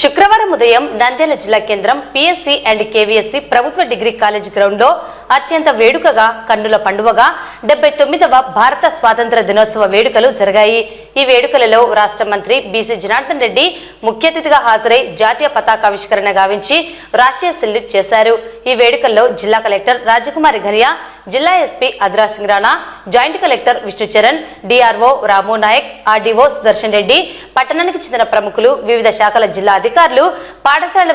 శుక్రవారం ఉదయం నంద్యాల జిల్లా కేంద్రం పిఎస్సి అండ్ కేవీఎస్సి ప్రభుత్వ డిగ్రీ కాలేజీ గ్రౌండ్ లో అత్యంత వేడుకగా కన్నుల పండువగా 79వ భారత స్వాతంత్ర దినోత్సవ వేడుకలు జరిగాయి. ఈ వేడుకలలో రాష్ట్ర మంత్రి బీసీ జనార్దన్ రెడ్డి ముఖ్య అతిథిగా హాజరై జాతీయ పతాకావిష్కరణ గావించి రాష్ట్రీయ సెల్యూట్ చేశారు. ఈ వేడుకల్లో జిల్లా కలెక్టర్ రాజకుమారి ఘనియా, జిల్లా SP Adra Singh Rana, joint collector Vishnucharan, DRO Ramu Nayak, RDO Sudarshan Reddy, పట్టణానికి చెందిన ప్రముఖులు, వివిధ శాఖల జిల్లా అధికారులు, పాఠశాల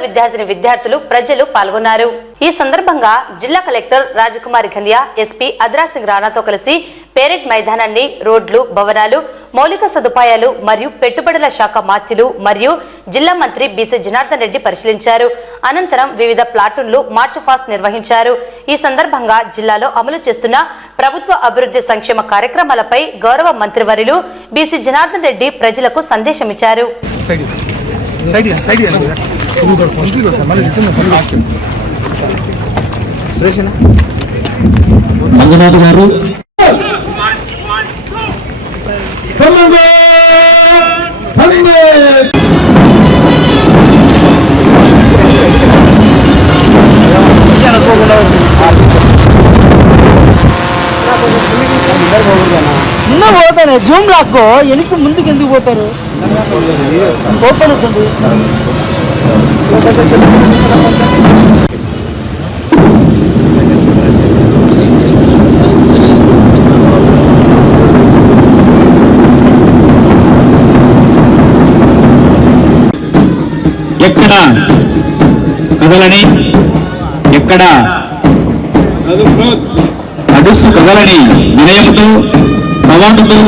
విద్యార్థులు, ప్రజలు పాల్గొన్నారు. ఈ సందర్భంగా జిల్లా కలెక్టర్ రాజకుమారి ఘనియా, ఎస్పీ అద్రా సింగ్ రాణాతో కలిసి పేరెడ్ మైదానాన్ని, రోడ్లు, భవనాలు, మౌలిక సదుపాయాలు మరియు పెట్టుబడుల శాఖ మాత్యులు మరియు జిల్లా మంత్రి బీసీ జనార్దన్ రెడ్డి పరిశీలించారు. అనంతరం వివిధ ప్లాటూన్లు మార్చ్ ఫాస్ట్ నిర్వహించారు. ఈ సందర్భంగా జిల్లాలో అమలు చేస్తున్న ప్రభుత్వ అభివృద్ధి సంక్షేమ కార్యక్రమాలపై గౌరవ మంత్రివర్యులు బీసీ జనార్దన్ రెడ్డి ప్రజలకు సందేశమిచ్చారు. పోతానే జూమ్ లాక్కో వెనక్కి ముందుకు ఎందుకు పోతారు? ఓపెన్ అవుతుంది. ఎక్కడ కదలని, ఎక్కడ అడుసు కదలని వినయంతో కవాటుతో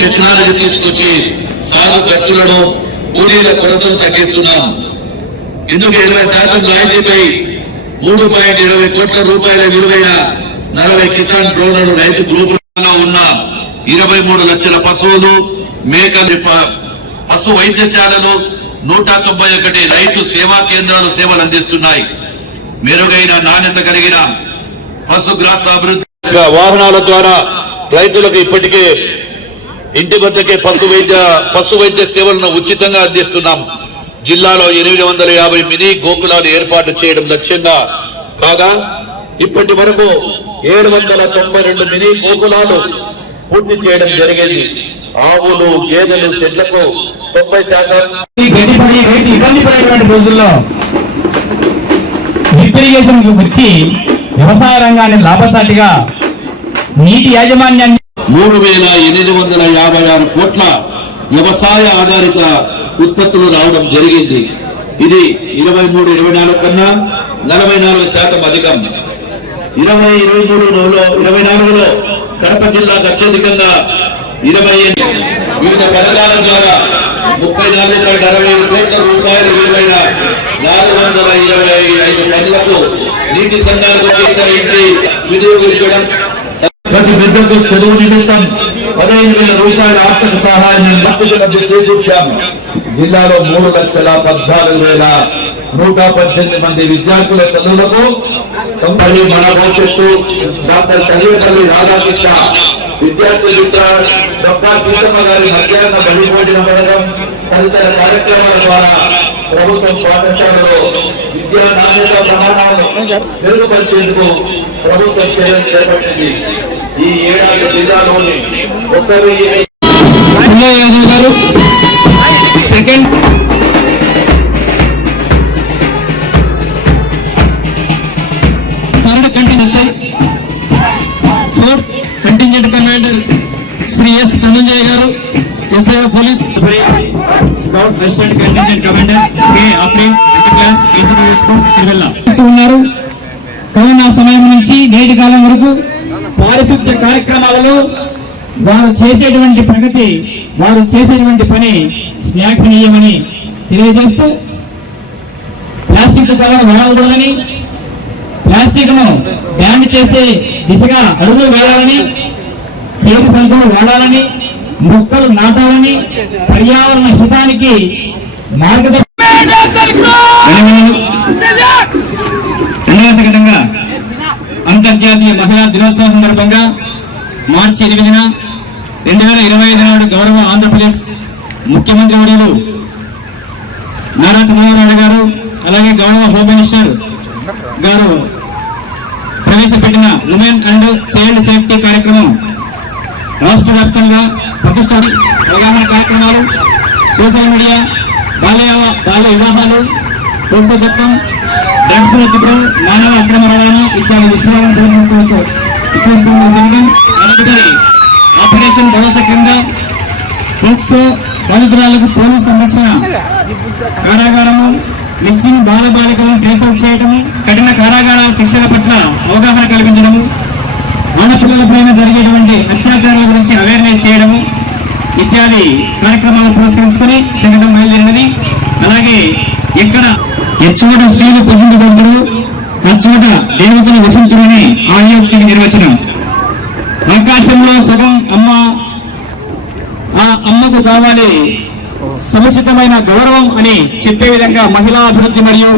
టెక్నాలజీ తీసుకొచ్చి సాగు ఖర్చులను, కూలీల కొరతను తగ్గిస్తున్నాం. ఇందుకు 20% రాయితీపై 3.20 కోట్ల రూపాయల విలువైన 40 కిసాన్ డ్రోన్లను రైతు గ్రూపులలో ఉన్న 23 లక్షల పశువులు, మేకలు, పశు వైద్యశాలలు, 191 రైతు సేవా కేంద్రాలు సేవలు అందిస్తున్నాయి. మెరుగైన నాణ్యత కలిగిన పశుగ్రాస అభివృద్ధి వాహనాల ద్వారా రైతులకు ఇప్పటికే ఇంటి వద్దకే పశు వైద్య సేవలను ఉచితంగా అందిస్తున్నాం. జిల్లాలో 850 మినీ గోకులాలు ఏర్పాటు చేయడం లక్ష్యంగా కాగా ఇప్పటి వరకు 792 మినీ గోకులాలు పూర్తి చేయడం జరిగింది. ఆవులు, గేదెలు, చెట్లకు 90% ఇబ్బంది పడేటువంటి రోజుల్లో డ్రిప్ ఇరిగేషన్ వచ్చి వ్యవసాయ రంగాన్ని లాభసాటిగా నీటి యాజమాన్యాన్ని 3,856 కోట్ల వ్యవసాయ ఆధారిత ఉత్పత్తులు రావడం జరిగింది. ఇది 23-24 కన్నా 44% అధికం. 24లో కడప జిల్లాకు అత్యధికంగా 28 వివిధ పథకాల ద్వారా 34.65 కోట్ల రూపాయల విలువైన 425 పనులకు నీటి సంఘాలకు వినియోగించడం, ప్రతి బిడ్డకు చదువు నిమిత్తం 15,000 రూపాయల ఆర్థిక సహాయాన్ని చేకూర్చాము. జిల్లాలో 3,14,118 మంది విద్యార్థుల తల్లులకు సంపడి మన భవిష్యత్తు డాక్టర్ సహీవల్లి రాధాకృష్ణ విద్యార్థి డాక్టర్ సీతమ్మ గారి మధ్యాహ్న బడి భోజన పథకం తదితర కార్యక్రమాల ద్వారా ప్రభుత్వం పాఠశాలలో విద్యా నాణ్యత ప్రమాణాలను మెరుగుపరిచేందుకు ప్రభుత్వం చర్యలు చేపట్టింది. ఈ ఏడాది జిల్లాలోని 1,000 గారు second third continues 4th contingent commander Shri S Dhananjaya గారు, SI police, scout assistant contingent commander K Afreen, class ఉన్నారు. కరోనా సమయం నుంచి నేటి కాలం వరకు పారిశుద్ధ్య కార్యక్రమాలలో వారు చేసేటువంటి ప్రగతి, వారు చేసేటువంటి పని శ్లాఘనీయమని తెలియజేస్తూ ప్లాస్టిక్ కవర్ వాడకూడదని, ప్లాస్టిక్ ను బ్యాన్ చేసే దిశగా అడుగులు వేయాలని, చేతి సంచులు వాడాలని, మొక్కలు నాటాలని, పర్యావరణ హితానికి మార్గదర్శనం దినోత్సవం సందర్భంగా మార్చి 8న 2025 నాడు గౌరవ ఆంధ్రప్రదేశ్ ముఖ్యమంత్రి వర్యులు నారా చంద్రబాబు నాయుడు గారు అలాగే గౌరవ హోమ్ మినిస్టర్ గారు ప్రవేశపెట్టిన ఉమెన్ అండ్ చైల్డ్ సేఫ్టీ కార్యక్రమం రాష్ట్ర వ్యాప్తంగా ప్రతిష్ట అవగాహన కార్యక్రమాలు, సోషల్ మీడియా, బాల్య వివాహాలు, పోక్సో చట్టం, డ్రగ్స్ రద్దుపై మానవ అక్రమ రవాణా ఇత్యాది విషయాలను తదుపరి ఆపరేషన్ భరోసా కింద పోక్సో బాధితురాలకు పోలీసు సంరక్షణ, కారాగారము, మిస్సింగ్ బాలికలను ట్రేస్అవుట్ చేయడము, కఠిన కారాగార శిక్షల పట్ల అవగాహన కల్పించడము, ఆడపిల్లలపైన జరిగేటువంటి అత్యాచారాల గురించి అవేర్నెస్ చేయడము ఇత్యాది కార్యక్రమాలను పురస్కరించుకొని సంఘటన బయలుదేరినది. అలాగే ఎక్కడ ఎచ్చోట స్త్రీలు పూజించబడతారు, అచ్చోట దేవతలు వసంతులని ఆయుక్తికి నిర్వచనం. ఆకాశంలో సగం అమ్మ, ఆ అమ్మకు కావాలి సముచితమైన గౌరవం అని చెప్పే విధంగా మహిళా అభివృద్ధి మరియు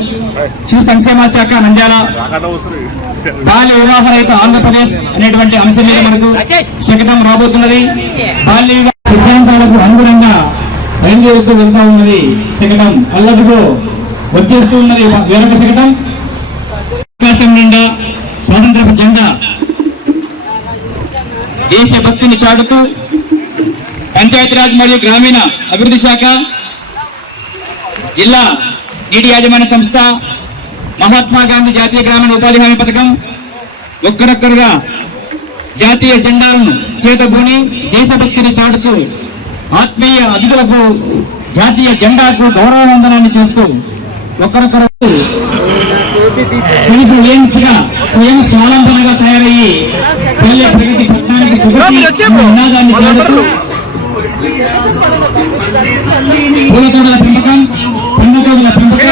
శిశు సంక్షేమ శాఖ నంద్యాల, బాల్య వివాహ రహిత ఆంధ్రప్రదేశ్ అనేటువంటి అంశం మీద మనకు శకటం రాబోతున్నది. బాల్య వివాహ సిద్ధాంతాలకు అనుగుణంగా బయలుదేరుతూ వెళ్తా ఉన్నది శకటం. అల్లదుగో వచ్చేస్తూ ఉన్నది వేరొక శకటం. ఆకాశం నిండా స్వాతంత్రపు జెండా దేశభక్తిని చాటుతూ పంచాయతీరాజ్ మరియు గ్రామీణ అభివృద్ధి శాఖ, జిల్లా నీటి యాజమాన్య సంస్థ, మహాత్మా గాంధీ జాతీయ గ్రామీణ ఉపాధి హామీ పథకం ఒక్కరొక్కరుగా జాతీయ జెండాలను చేతబూని దేశభక్తిని చాటుతూ ఆత్మీయ అతిథులకు జాతీయ జెండాకు గౌరవవందనాన్ని చేస్తూ ఒక్కరొక్కరు సెల్ఫ్ ఎయిమ్స్ గా స్వయం స్వావలంబనగా తయారయ్యి పల్లె ప్రగతి పట్టణానికి నినాదాన్ని చేస్తూ పూల తోటల పెంపకం, పండ్ల తోటల పెంపకం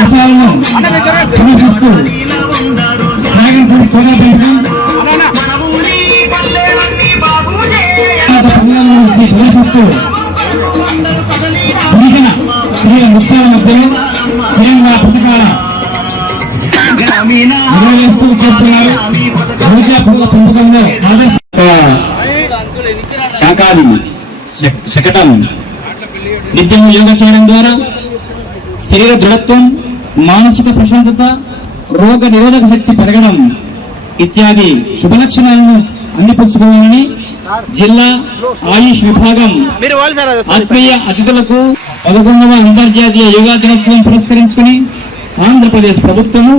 అంశాలను సమీక్షిస్తూ డ్రాగన్ ఫ్రూట్స్ తోటల పెంపకం ప్రదర్శిస్తూ గిరిజన స్త్రీల నృత్యాల మధ్యలో స్వయంగా పథకాల నిర్వహిస్తూ చేస్తున్నారు. గిరిజన పూల పెంపకంలో ఆదర్శ శాఖాది శకటం. నిత్యం యోగా చేయడం ద్వారా శరీర దృఢత్వం, మానసిక ప్రశాంతత, రోగ నిరోధక శక్తి పెరగడం ఇత్యాది శుభలక్షణాలను అందిపుచ్చుకోవాలని జిల్లా ఆయుష్ విభాగం ఆత్మీయ అతిథులకు 11వ అంతర్జాతీయ యోగా దినోత్సవం పురస్కరించుకుని ఆంధ్రప్రదేశ్ ప్రభుత్వము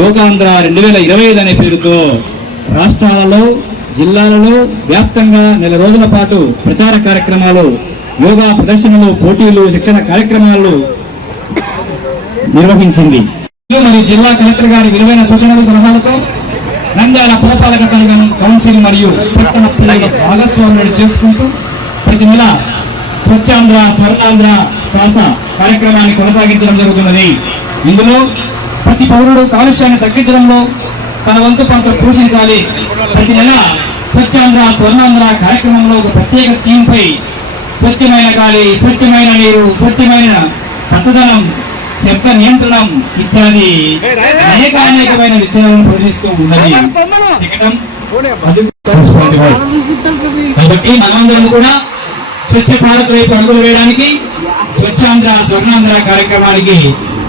యోగాంధ్ర 2025 అనే పేరుతో రాష్ట్రాలలో, జిల్లాలలో వ్యాప్తంగా నెల రోజుల పాటు ప్రచార కార్యక్రమాలు, యోగా ప్రదర్శనలు, పోటీలు, శిక్షణ కార్యక్రమాలు నిర్వహించింది. మరియు జిల్లా కలెక్టర్ గారి విలువైన సూచనలు, సలహాలతో నంద్యాల పురపాలక సంఘం, కౌన్సిల్ మరియు పట్టణ పిల్లల భాగస్వామ్యం చేసుకుంటూ ప్రతి నెల స్వచ్ఛాంధ్ర, స్వర్ణాంధ్ర శ్వాస కార్యక్రమాన్ని కొనసాగించడం జరుగుతున్నది. ఇందులో ప్రతి పౌరుడు కాలుష్యాన్ని తగ్గించడంలో తన వంతు పాత్ర పోషించాలి. ప్రతి నెల స్వచ్ఛాంధ్ర, స్వర్ణాంధ్ర కార్యక్రమంలో ఒక ప్రత్యేక థీమ్ పై స్వచ్ఛమైన గాలి, స్వచ్ఛమైన నీరు, స్వచ్ఛమైన పచ్చదనం, శబ్ద నియంత్రణం ఇత్యాది అనేకమైన విషయాలను ప్రదర్శిస్తూ ఉన్నది. కాబట్టి మనమందరం కూడా స్వచ్ఛ భారత్ వైపు అడుగులు వేయడానికి స్వచ్ఛాంధ్ర, స్వర్ణాంధ్ర కార్యక్రమానికి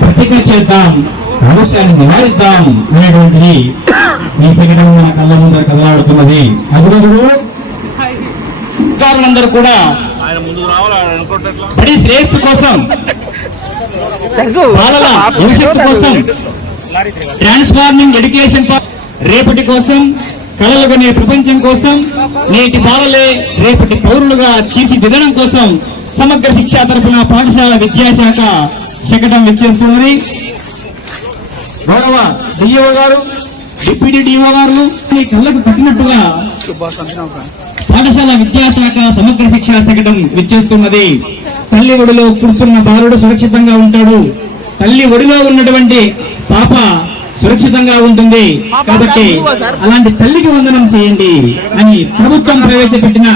ప్రతిజ్ఞ చేద్దాం, కాలుష్యాన్ని నివారిద్దాం అనేటువంటిది ఈ శకటం మన కళ్ళ ముందర కదలాడుతున్నది. అభివృద్ధులు అధికారులందరూ కూడా బడి శ్రేయస్సు కోసం, బాలల భవిష్యత్తు కోసం, ట్రాన్స్ఫార్మింగ్ ఎడ్యుకేషన్ రేపటి కోసం, కళలు కొనే ప్రపంచం కోసం, నేటి బాలలే రేపటి పౌరులుగా తీర్చిదిద్దడం కోసం సమగ్ర శిక్షా తరపున పాఠశాల విద్యాశాఖ శకటం విచ్చేస్తున్నది. గౌరవ డిఓ గారు, డిప్యూటీ డిఓ గారు ఈ కళ్ళకు కట్టినట్టుగా పాఠశాల విద్యాశాఖ సమగ్ర శిక్షా శకటం విచ్చేస్తున్నది. తల్లి ఒడిలో కూర్చున్న బాలుడు సురక్షితంగా ఉంటాడు, తల్లి ఒడిలో ఉన్నటువంటి పాప సురక్షితంగా ఉంటుంది. కాబట్టి అలాంటి తల్లికి వందనం చేయండి అని ప్రభుత్వం ప్రవేశపెట్టిన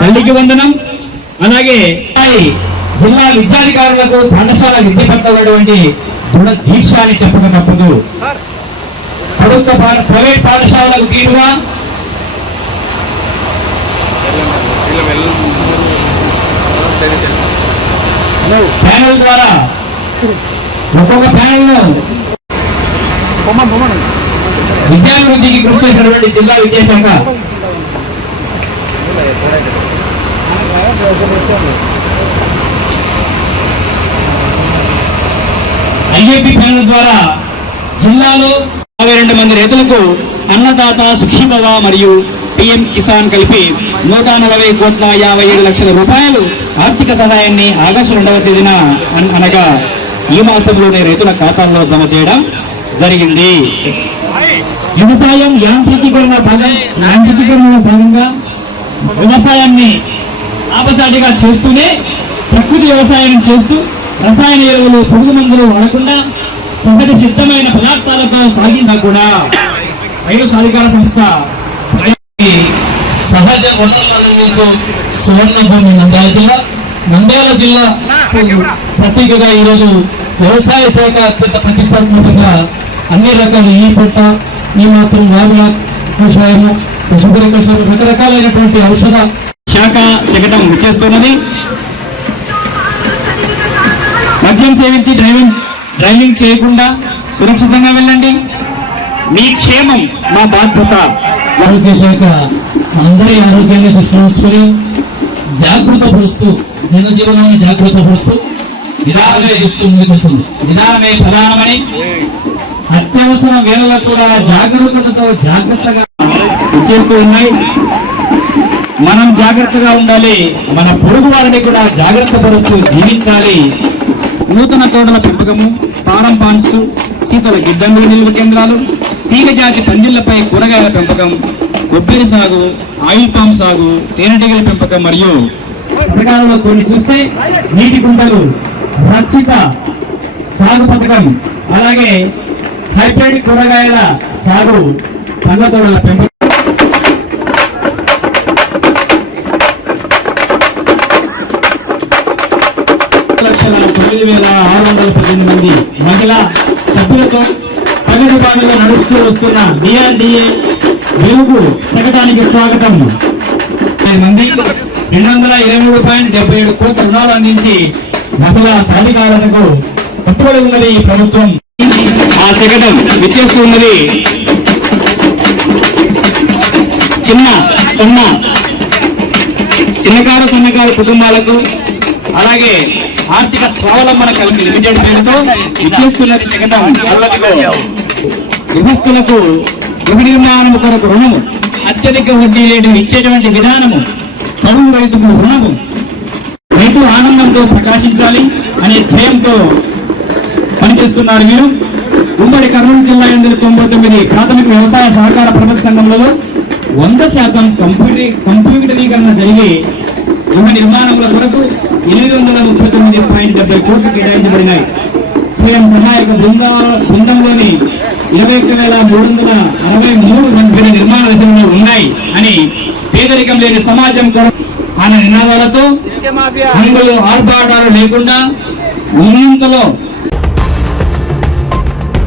తల్లికి వందనం. అలాగే జిల్లా విద్యాధికారులకు పాఠశాల విద్య పట్ల ఉన్నటువంటి దృఢ దీక్ష అని చెప్పక తప్పదు. ప్రైవేట్ పాఠశాలలకు తీరుగా ప్యానెల్ ద్వారా ఒక్కొక్క ప్యానెల్ విద్యాభివృద్ధికి కృషి చేసినటువంటి జిల్లా విద్యాశాఖ ఐఏపీ ప్యానెల్ ద్వారా జిల్లాలో 52 మంది రైతులకు అన్నదాత సుఖీభవ మరియు పిఎం కిసాన్ కలిపి 140,57 రూపాయలు ఆర్థిక సహాయాన్ని ఆగస్టు 2వ తేదీన అనగా ఈ మాసంలోనే రైతుల ఖాతాల్లో జమ చేయడం జరిగింది. వ్యవసాయం యాంత్రికీకరణ భాగంగా వ్యవసాయాన్ని ఆపసాటిగా చేస్తూనే ప్రకృతి వ్యవసాయం చేస్తూ రసాయన ఎరువులు పురుగు మందులు వాడకుండా సహజ సిద్ధమైన పదార్థాలతో సాగిందా కూడా రైతు సాధికార సంస్థ సహజ వనరులను సువర్ణ భూమి నంద్యాల జిల్లా ప్రత్యేకగా ఈరోజు వ్యవసాయ శాఖ అత్యంత ప్రతిష్టాత్మకంగా అన్ని రకాల ఈ పొట్ట ఈ మాత్రం వాగుల వ్యవసాయము పశుగ్రకల్చర్ రకరకాలైనటువంటి ఔషధ శాఖ శకటం వచ్చేస్తున్నది. మద్యం సేవించి డ్రైవింగ్ చేయకుండా సురక్షితంగా వెళ్ళండి. మీ క్షేమం మా బాధ్యత. ఆరోగ్య శాఖ అందరి ఆరోగ్యాన్ని దృష్టిలో ఉంచుకొని జాగృత పరుస్తూ జనజీవనాన్ని జాగృత పరుస్తూ నిదానమే దృష్టి ముందుకొస్తుంది. నిదానమే ప్రధానమని అత్యవసర వేళలో కూడా జాగ్రత్తగా చేస్తూ ఉన్నాయి. మనం జాగ్రత్తగా ఉండాలి, మన పొరుగు వారిని కూడా జాగ్రత్త పరుస్తూ జీవించాలి. నూతన తోటల పెంపకము, పారం పాన్స్, శీతల గిడ్డంగుల నిల్వ కేంద్రాలు, తీగ జాతి పందిళ్లపై కూరగాయల పెంపకం, కొబ్బరి సాగు, ఆయిల్ పామ్ సాగు, తేనెటీగల పెంపకం మరియు పథకాలలో కొన్ని చూస్తే నీటి కుంటలు, రక్షిత సాగు పథకం, అలాగే హైబ్రిడ్ కూరగాయల సాగు, పండ్ల తోటల పెంపకం. లక్షల 9,618 మంది మహిళా సభ్యులతో ప్రగతి బాటలో నడుస్తూ వస్తున్న డిఆర్డిఏ వెలుగు శకటానికి స్వాగతం. మంది 223.77 కోట్ల రుణాలు అందించి మహిళా సాధికారతకు కట్టుబడి ఉన్నది ఈ ప్రభుత్వం. ఆ శకటం విచ్చేస్తూ ఉన్నది చిన్నకారు సన్నకారు కుటుంబాలకు, అలాగే ఆర్థిక స్వావలంబన కలిపి లిమిటెడ్ పేరుతో ఇచ్చేస్తున్నది శకటం. గృహస్థులకు గృహ నిర్మాణము కొరకు రుణము, అత్యధిక వడ్డీ రేటు ఇచ్చేటువంటి విధానము, కరువు రైతుకు రుణము, రైతు ఆనందంతో ప్రకాశించాలి అనే ధ్యేయంతో పనిచేస్తున్నారు వీరు. ఉమ్మడి కర్నూలు జిల్లా 99 ప్రాథమిక వ్యవసాయ సహకార ప్రభుత్వ సంఘంలో 100% కంప్యూటరీకరణ జరిగి గృహ నిర్మాణముల కొరకు 839.70 కోట్లు కేటాయించబడినాయి. స్వయం సహాయక బృందంలోని 21,363 కంపెనీ నిర్మాణ దశలో ఉన్నాయి అని పేదరికం లేని సమాజం కొరకు అనే నినాదాలతో ఆర్భాటాలు లేకుండా ఉన్నంతలో